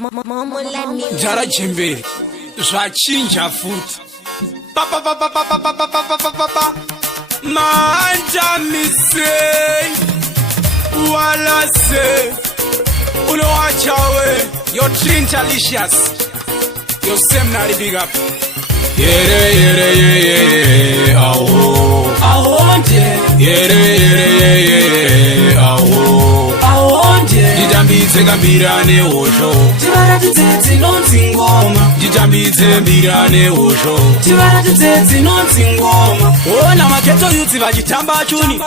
Jara Jimbe, Rachinja foot. Manja mise, wala se, uno achawe, your trintalicious, your seminary big up. Yeah, I want it. Yeah, I want it. Jitambitse ngambirane osho. Tivaratidze nonzi ngoma. Jitambitse mbirane osho. Tivaratidze nonzi ngoma. Ona maketo yuti vachitamba chuni.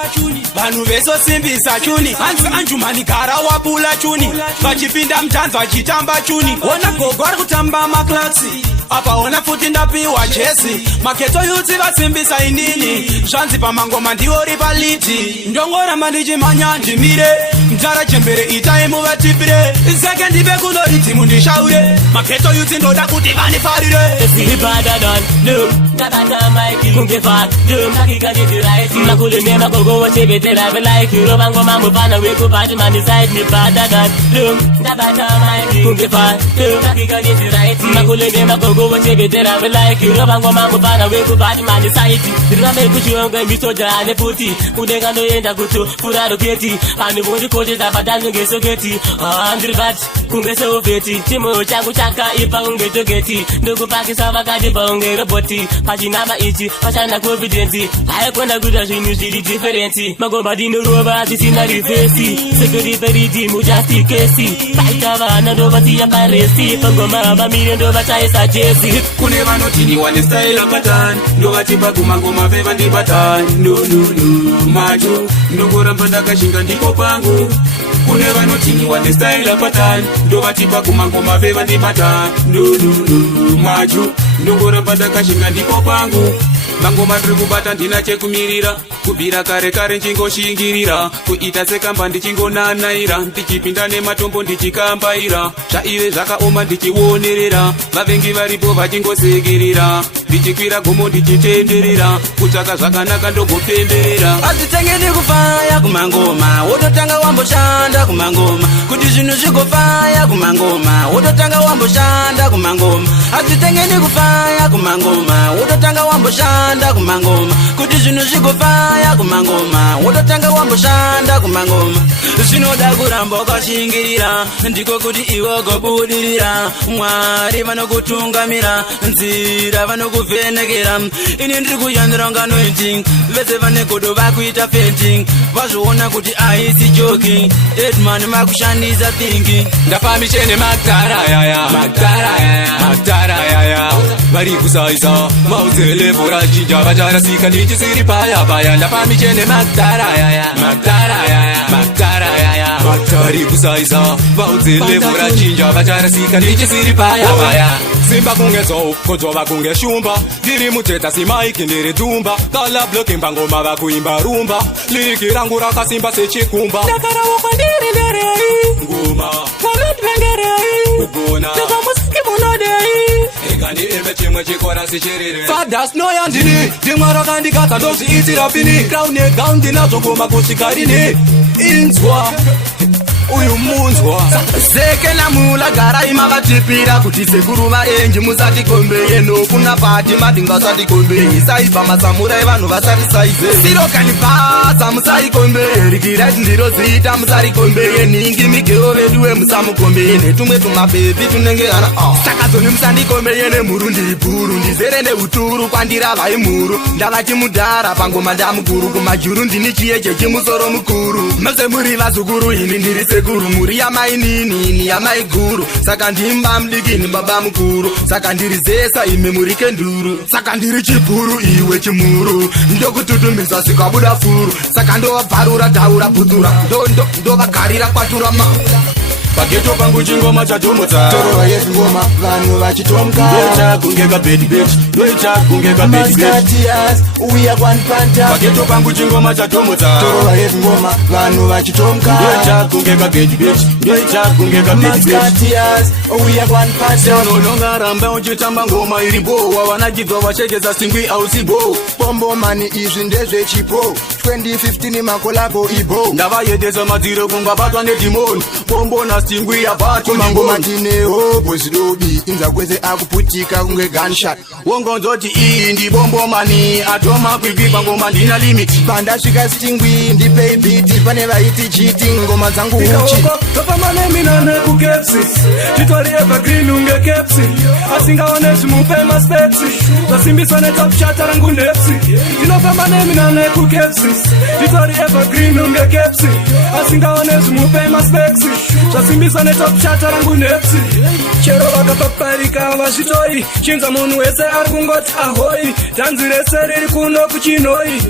Vanhu vesosimbisa chuni. Hanzi anjumani gara wapula chuni. Vachipinda mtanzo vachitamba chuni. Ona gogo ari kutamba maklasi. Apa ona futi ndapiwa jesi. Maketo yuti vasimbisa inini. Zvanzi pamangoma ndiori paliti. Ndongora mandiji manya ndimire. Mjara chembere itaimu vatipire. Zeke ndibe kudoriti mundishaure. Maketo yuti ndoda kuti vanifarire. Esi badadan dum. Tabanda maiki kungefa dum. Takika jitiraiti. Makule nema gogo wachebete rabe like. Robango mambo pana weku pati mani side ni badadan dum. Tabanda maiki kungefa dum. Takika jitiraiti. Makule nema gogo wachebete rabe like. Robango mambo pana weku pati mani side. Dirame kuchionga misoja ane puti. Kudenga no yenda kutu furado keti. Ani bondi kote tabadani ngeso geti. Andri bat kungeso veti. Timo changu chaka ipa ungeto geti. Ndugu paki sawa kadi pa unge roboti. Paji nama ichi pachana confidenti. Haya kwenda guda shinu shiri differenti. Magomba dino roba tisina rifesi. Sekuri periti mujasti kesi. Paita vana ndo bati ya paresti. Pangoma mamire ndo bata isa jesi. Kune vano tini wane style apatan. Ndo bati bagu mangoma veva ndi batan. No majo. Ndo rampanda kashinga ndiko pangu. Kune vano tini wane style apatan. Ndo bati bagu mangoma veva ndi batan. No majo. Ndo rampanda kashinga ndiko pangu. Mangoma ndiri kubata ndina chekumirira. Kubira kare kare nchingoshiingirira. Kuita sekamba ndichingonanaira. Ndichipinda nematombo ndichikambaira. Zvaive zvakaoma ndichionerera. Vavengi varipo vachingosekerera. Ndichikwira gomo ndichitenderera. Kutsvaka zvakanaka ndogopemberera. Azvitengeni kufaya kumangoma. Wototanga wamboshanda kumangoma. Kuti zvinhu zvigofaya kumangoma. Wototanga wamboshanda kumangoma. Azvitengeni kufaya kumangoma. Wototanga wamboshanda kumangoma. Kuti zvinhu zvigofaya kumangoma. Wototanga wamboshanda kumangoma. Zvinoda kuramba wakashingirira. Ndiko kuti iwe gobudirira. Mwari vanokutungamira. Nzira vanokuvhenekera. Ini ndiri kuyandira nganoiti. Vese vane godo vakuita fenting. Vazvoona kuti aisi joking. Edman makushandisa thinking. Ndafamichene magara yaya. Vari kusaisa mauzelevo rachinja vacharasika ndichisiri paya. Ndafamichene magara yaya. Vari kusaisa mauzelevo rachinja vacharasika ndichisiri paya. Simba kunge zou, kodzova kunge shumba. Ndiri muteta simaiki ndiri tumba. Kala bloki mbangoma vakuimba rumba. Liriki rangu rakasimba sechikumba. Ndakarawo kwandiri nderei. Ngoma Vanotwengerei. kugona. Ndaka musiki munodei. Ekandi eme chimwe chikora sichirire. Fathers no yandini. Dimwara kandikata ndozviitira pini. Crown negown ndinazogoma kusvikarini. Inzwa uyu munzwa Zeke namula gara ima vatipira kuti sekuru vaenji musati kombeye nokuna pati madinga sati kombeye saiba masamurai vanhu vasati saize siro kanipasa musari kombeye rikirai ndiro ziita musari kombeye ningi migeo veduwe musamu kombeye netumwe tumabebi tunenge hana saka zoni musandi kombeye nemhuru ndiri bhuru ndizere neuturu kwandira vai mhuru ndavati mudhara pangoma ndamukuru kumajuru ndini chiyeche chimusoro mukuru mese muri vazukuru ini ndiri sekuru muri yamai nini yamai guru saka ndimba mdikini baba mukuru saka ndiri zesa ime muri kenduru saka ndiri chibhuru iwe chimuru ndokututumisa sikabuda furu saka ndovabharura dhaura bhudhura ndovagarira kwatura ma Pageto pangu chingoma chatomotsa. torova yezvingoma vanhu vachitomka Ndoita kunge kabedi bitch. Ndoita kunge kabedi bitch. Maskatias uya kwanipanta Pageto pangu chingoma chatomotsa. torova yezvingoma vanhu vachitomka Ndoita kunge kabedi bitch. Ndoita kunge kabedi bitch. Maskatias uya kwanipanta Unonga ramba uchitamba ngoma iripo. Wavanakidzwa vachekeza singwi ausibo. pombo mani izvi ndezvechipo 2015 makolabo ibo Ndavayedesa madziro kungabatwa nedimoni. Pombo na stingwi yapato mangoma ndineho bwezidobi inza kweze akuputika kunge gunshot wongonzoti iyi ndibombomani atoma kwikwi pangoma ndina limit pandasvika stingwi ndipei biti pane vaiti chiti ngoma dzangu uchi topamane mina nekukepsi titori evergreen unge kepsi asingaone zvimupe mastepsi zvasimbiswa netopshata rangu nepsi tinopamane mina nekukepsi titori evergreen unge kepsi asingaone zvimupe mastepsi zvasimbiswa netopshata rangu nepsi chero vakapaparika vazvitoi chinza munhu wese ari kungoti ahoi dhanzi rese riri kuno kuchinoi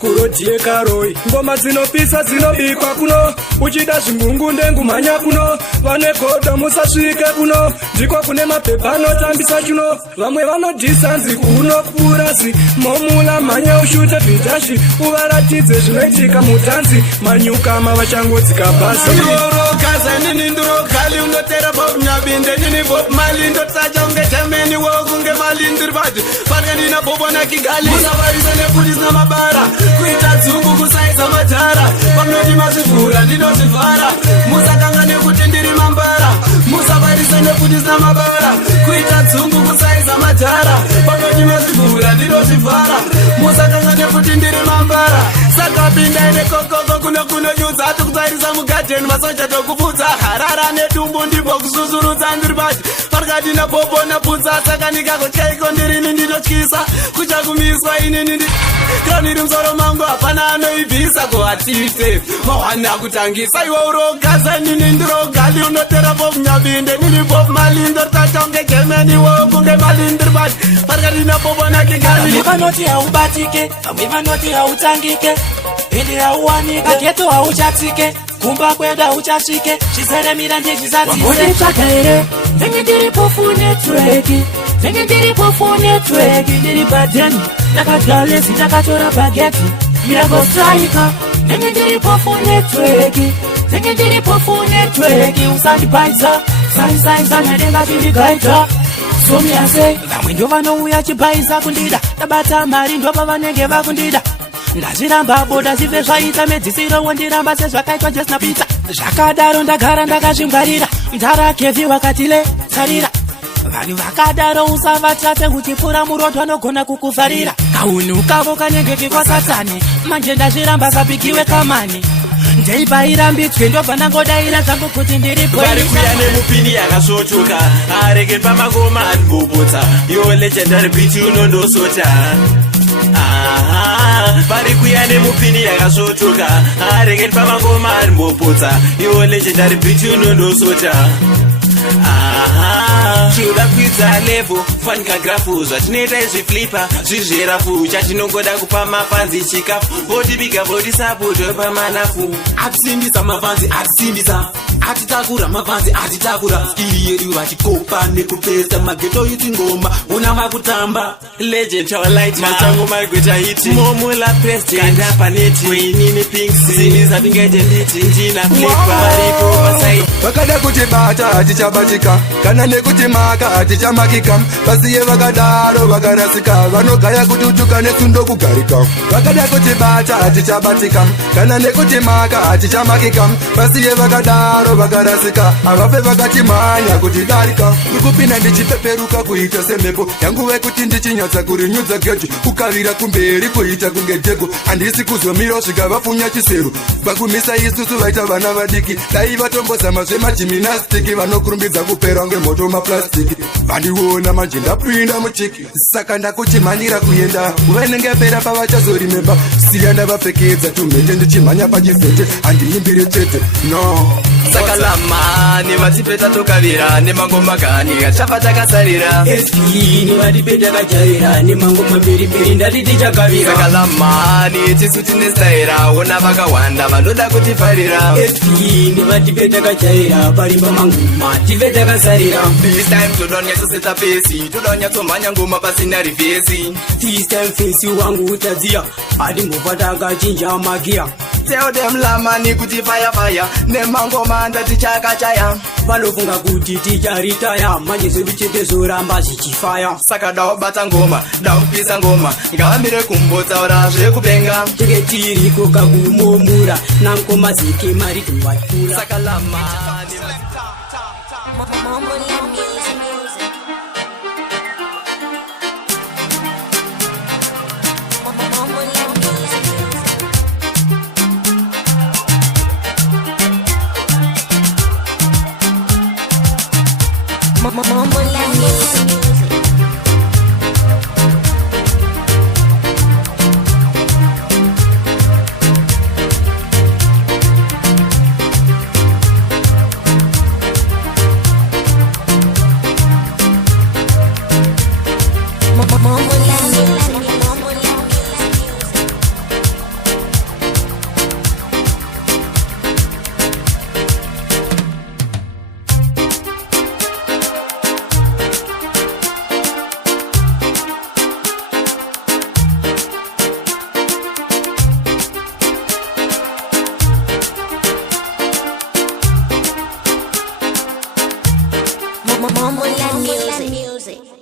kurodie karoi ngoma dzinopisa dzinobikwa kuno uchida zvimbungu ndengumhanya kuno vane godha musasvike kuno ndiko kune mapepa anotambisa chuno vamwe vanodhisanzi kuno purazi momula mhanya ushute bhidhashi uvaratidze zvinoitika mutanzi manyukama vachangodzika bhasi ndorokaza nini ndorogali unotera bob nyabinde nini bob mali ndotacha unge temeni wokunge mali ndiribati fanike ndina bobona kigali musavarisa nepudisina mabara kuita dzungu kusaidza matara panoti mazvivhura ndinozvivhara musakanga nekuti ndiri mambara musavarisa nekuti sina mabara kuita dzungu kusaidza matara panoti mazvivhura ndinozvivhara musakanga nekuti ndiri mambara saka pinda ine kokoko kunonyudza atikutsvairisa mugadheni masoja tokupudza harara nedumbu ndipo kususurudza ndiribati parikati napopo napudza saka ndikakochaiko ndirini ndinotyisa kuchakumiswa inini kraniri musoro mangu hapana anoibvisa kohatite mahwani akutangisa iwe urogaza nini ndirogali unotera bob nyabinde nini bob mali ndoritacha unge gemeni iwe kunge mali ndiribati parikati napopo nakigali vamwe vanoti haubatike vamwe vanoti hautangike ende hauwanike pageto hauchatsike kumba kwedu hauchasvike zviseremira ndezvisadzisetsvaka here ndenge ndiri pofu networki ndenge ndiri pofu networki ndiri padheni ndakagalezi ndakatora bageti miragostraika ndenge ndiri pofu networki ndenge ndiri pofu networki usandibaiza saisaiza nadenga tindigaita somyase vamwe ndo vanouya chibaiza kundida tabata mari ndo pavanenge vakundida ndazviramba boda zvive zvaita medzisiro wondiramba sezvakaitwa jesna pita zvakadaro ndagara ndakazvingwarira mtara kevi wakatile tsarira vanhu vakadaro usavatate uchipfuura muroto anogona kukuvharira kaunhu kavo kanenge kekwasatani manje ndazviramba sapikiwe kamani ndeibairambitswe ndobva ndangodaira zvangu kuti vari kuya nemupini yakasvotoka arege pamangoma anibobotsa yo legendary beat unondosota vari kuya nemupini yakasvotoka arege pamangoma anibobotsa yo legendary beat unondosota chiuda kwidza levo fanika grafu zvatinoita izviflipa zvizverafu chatinongoda kupa mafanzi chikafu votiviga votisapoto pamanafu atisimbisa mafanzi atisimbisa atitakura mafanzi atitakura skiri yedu vachikopa nekupesa mageto iti ngoma una vakutamba legend chawalight matango magweta hiti momula president kanda paneti wenini pink siniza pingaitenditi ndina flipa varipo pasai vakada kuti bata atichabatika kana nekuti maka atichamakika vasiye vakadaro vakarasika vanogaya kututuka nesundo kugarika vakada kuti bata atichabatika kana nekuti maka atichamakika vasiye vakadaro vakarasika avafe vakatimhanya kuti darika ndikupinda ndichipeperuka kuita semhepo yanguve kuti ndichinyatsa kurinyudza geji kukavira kumberi kuita kunge jego handisi kuzomira svika vafunya chisero vakumisa isusu vaita vana vadiki dai vatombozama zvemajimnastiki vanokurumbidza kupera ngemoto maplastiki vandiona manje ndapinda muchiki saka ndakuchimhanyira kuenda kuva inenge yapera pavachazorimemba siya ndavapfekedza tumhete ndichimhanya pachivhete handiimbiri chete no saka lamani vatipeta tokavira nemangoma kani achafa takasarira SP nevatipeta kajaira nemangoma mberimberi ndati tichakavira saka lamani tisu tine staira ona vakawanda vanoda kutifarira SP nevatipeta kajaira parimba mangoma tive takasarira this time todonyatoseta pesi todonyatsomhanya ngoma pasina rivhesi this time fesi wangu utadziya hadimbobva takachinja magiya tell them lamani kuti fire nemangoma ndatichakachaya vanofunga kuti ticharitaya manje zvichitezoramba zvichifaya saka daubata ngoma daupisa ngoma ngavambire kumbotsaura zvekupenga tenge tiriko kakumomura nangoma dzeke mari kuvatula saka lamani Momoland music.